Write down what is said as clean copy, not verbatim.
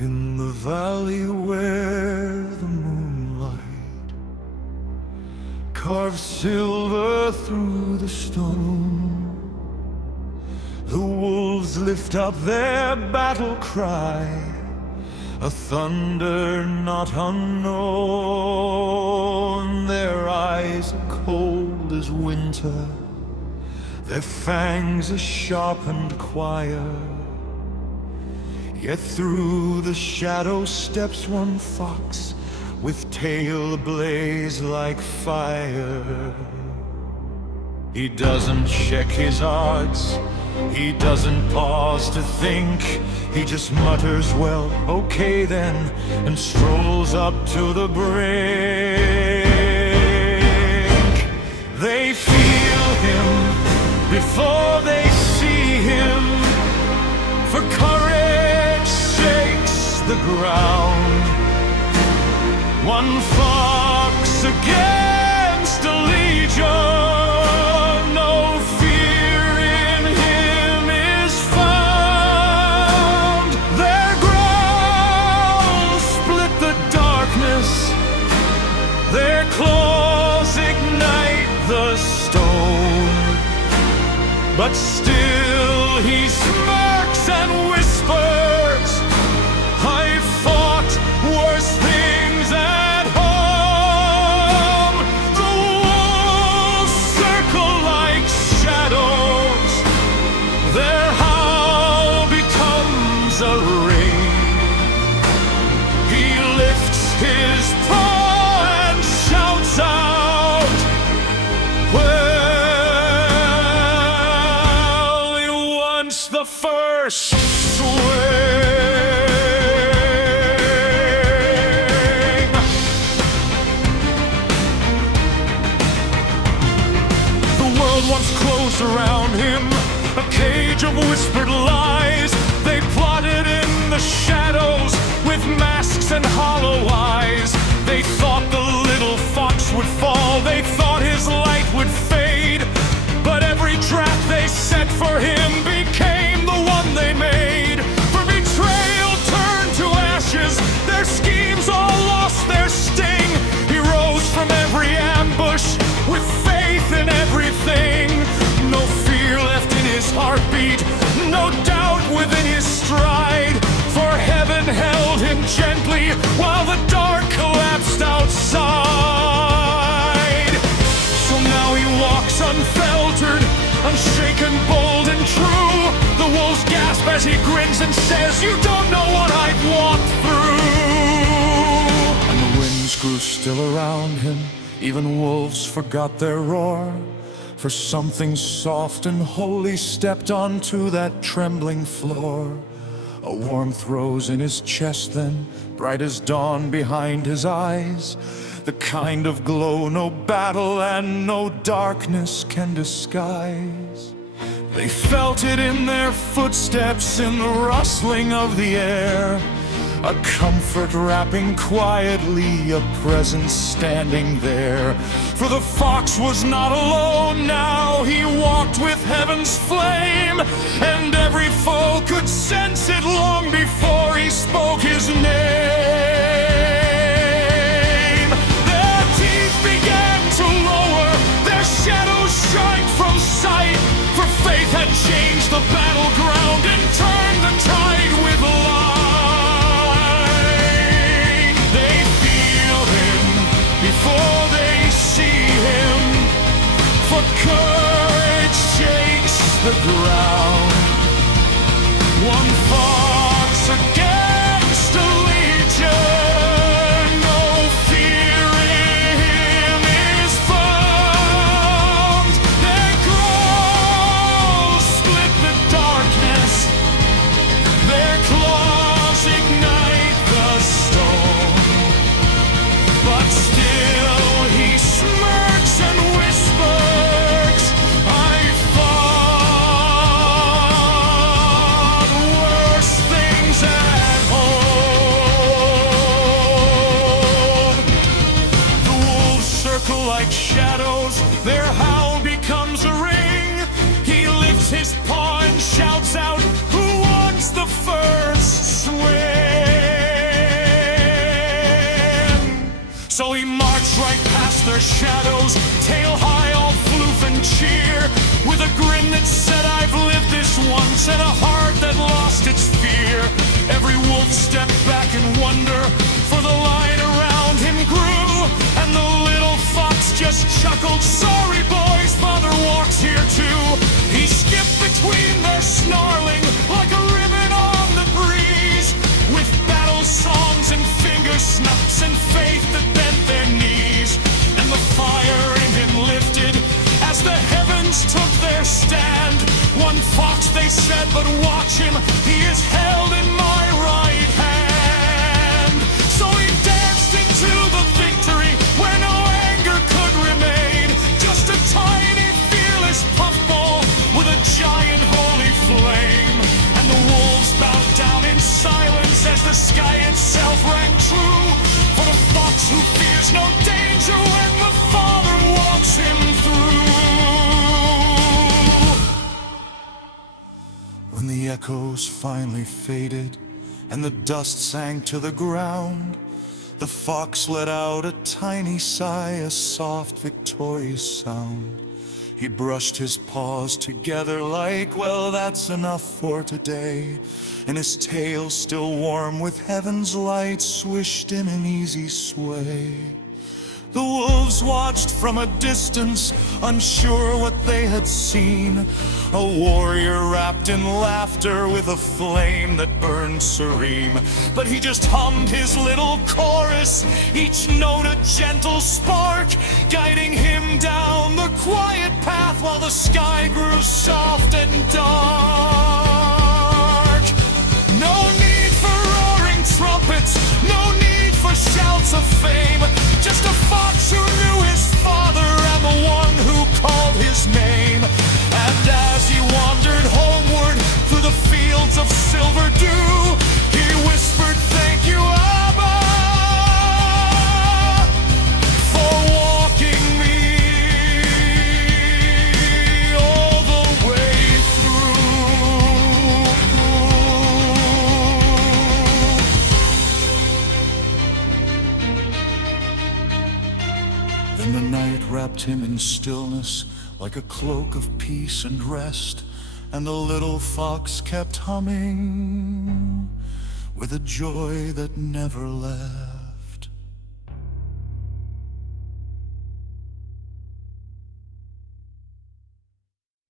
In the valley where the moonlight carves silver through the stone, the wolves lift up their battle cry, a thunder not unknown. Their eyes are cold as winter, their fangs are sharpened choir. Yet through the shadow steps one fox with tail ablaze like fire. He doesn't check his odds, he doesn't pause to think. He just mutters, well, okay then, and strolls up to the brink. They feel him before they see him, for courage shakes the ground. One fox against a legion, no fear in him is found. Their growls split the darkness, their claws ignite the stone, but still he smirks and whispers, I've fought worse things at home. The wolves circle like shadows, their howl becomes a ring. He lifts his paw and shouts out, well, he wants the first swing. Once closed around him, a cage of whispered lies. They plotted in the shadows with masks and hollow eyes. They thought the little fox would fall, they thought his light would fade, but every trap they set for him became the one they made. For betrayal turned to ashes, their schemes all lost their sting. He rose from every ambush with faith in everything. No fear left in his heartbeat, no doubt within his stride. For heaven held him gently while the dark collapsed outside. So now he walks unfiltered, unshaken, bold and true. The wolves gasp as he grins and says, you don't know what I've walked through. And the winds grew still around him, even wolves forgot their roar. For something soft and holy stepped onto that trembling floor. A warmth rose in his chest then, bright as dawn behind his eyes, the kind of glow no battle and no darkness can disguise. They felt it in their footsteps, in the rustling of the air, a comfort wrapping quietly, a presence standing there. For the fox was not alone now, he walked with heaven's flame, and every foe could sense it long before he spoke his name. Their teeth began to lower, their shadows shrank from sight, for faith had changed the battleground and turned the tide with light. Before they see him, for courage shakes the ground. the shadows, tail high, all floof and cheer, with a grin that said, I've lived this once, and a heart that lost its fear. Every wolf stepped back in wonder, for the line around him grew, and the little fox just chuckled, sorry boys, father walks here too. He skipped between their snarling like a ribbon on the breeze, with battle songs and finger snaps and faith that bent their knees. And the fire in him lifted as the heavens took their stand. One fox, they said, but watch him, he is held in my right hand. So he danced into the victory where no anger could remain, just a tiny fearless puffball with a giant holy flame. And the wolves bowed down in silence as the sky itself rang true, for the fox who fears no danger when the Father walks him through. When the echoes finally faded and the dust sank to the ground, the fox let out a tiny sigh, a soft, victorious sound. He brushed his paws together like, well, that's enough for today. And his tail, still warm with heaven's light, swished in an easy sway. The wolves watched from a distance, unsure what they had seen. A warrior wrapped in laughter with a flame that burned serene. But he just hummed his little chorus, each note a gentle spark, guiding him down the quiet path while the sky grew soft and dark. No need for roaring trumpets, no need for shouts of fame, just a fox who knew his father and the one who called his name. And as he wandered homeward through the fields of silver dew, he whispered, thank you, Abba, for walking me all the way through. Then the night wrapped him in stillness, like a cloak of peace and rest, and the little fox kept humming with a joy that never left.